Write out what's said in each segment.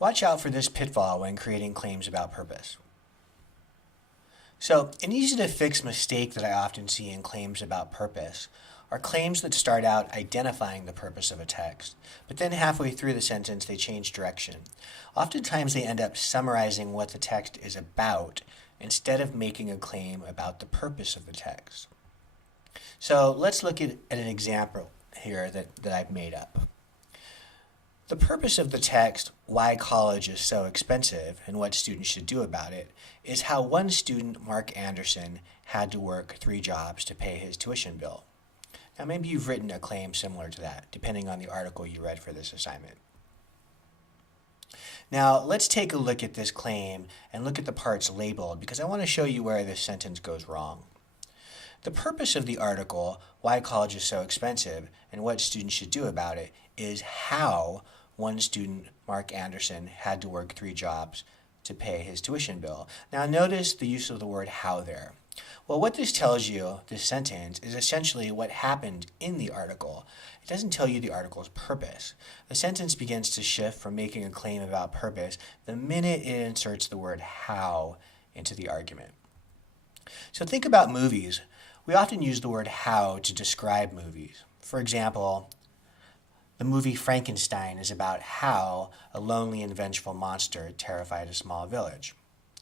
Watch out for this pitfall when creating claims about purpose. So, an easy-to-fix mistake that I often see in claims about purpose are claims that start out identifying the purpose of a text, but then halfway through the sentence they change direction. Oftentimes they end up summarizing what the text is about instead of making a claim about the purpose of the text. So let's look at an example here that I've made up. The purpose of the text, Why College is So Expensive and What Students Should Do About It, is how one student, Mark Anderson, had to work 3 jobs to pay his tuition bill. Now maybe you've written a claim similar to that, depending on the article you read for this assignment. Now let's take a look at this claim and look at the parts labeled because I want to show you where this sentence goes wrong. The purpose of the article, Why College is So Expensive and What Students Should Do About It, is how one student, Mark Anderson, had to work 3 jobs to pay his tuition bill. Now notice the use of the word how there. Well, what this tells you, this sentence, is essentially what happened in the article. It doesn't tell you the article's purpose. The sentence begins to shift from making a claim about purpose the minute it inserts the word how into the argument. So think about movies. We often use the word how to describe movies. For example, the movie Frankenstein is about how a lonely and vengeful monster terrified a small village.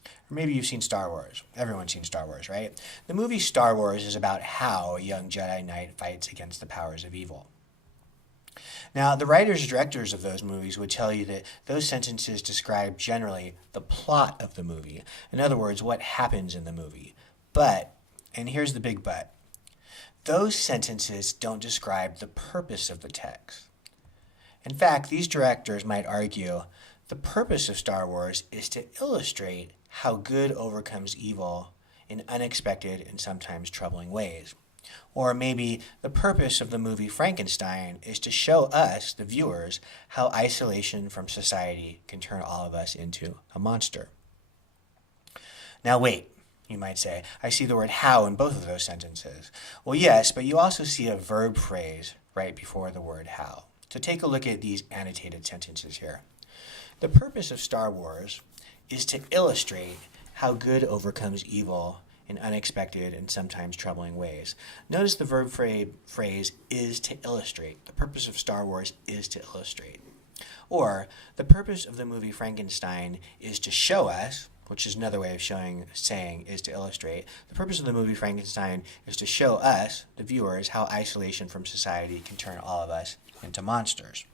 Or maybe you've seen Star Wars. Everyone's seen Star Wars, right? The movie Star Wars is about how a young Jedi Knight fights against the powers of evil. Now, the writers and directors of those movies would tell you that those sentences describe generally the plot of the movie. In other words, what happens in the movie. But, and here's the big but, those sentences don't describe the purpose of the text. In fact, these directors might argue the purpose of Star Wars is to illustrate how good overcomes evil in unexpected and sometimes troubling ways. Or maybe the purpose of the movie Frankenstein is to show us, the viewers, how isolation from society can turn all of us into a monster. Now wait, you might say, I see the word how in both of those sentences. Well, yes, but you also see a verb phrase right before the word how. So take a look at these annotated sentences here. The purpose of Star Wars is to illustrate how good overcomes evil in unexpected and sometimes troubling ways. Notice the verb phrase is to illustrate. The purpose of Star Wars is to illustrate. Or the purpose of the movie Frankenstein is to show us, which is another way of saying is to illustrate. The purpose of the movie Frankenstein is to show us, the viewers, how isolation from society can turn all of us into monsters.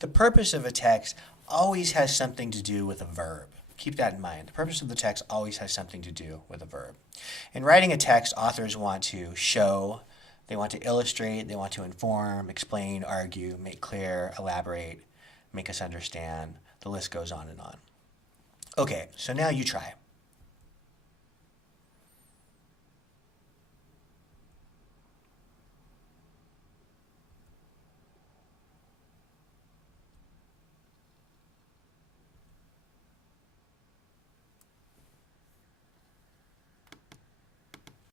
The purpose of a text always has something to do with a verb. Keep that in mind. The purpose of the text always has something to do with a verb. In writing a text, authors want to show, they want to illustrate, they want to inform, explain, argue, make clear, elaborate, make us understand. The list goes on and on. Okay, so now you try.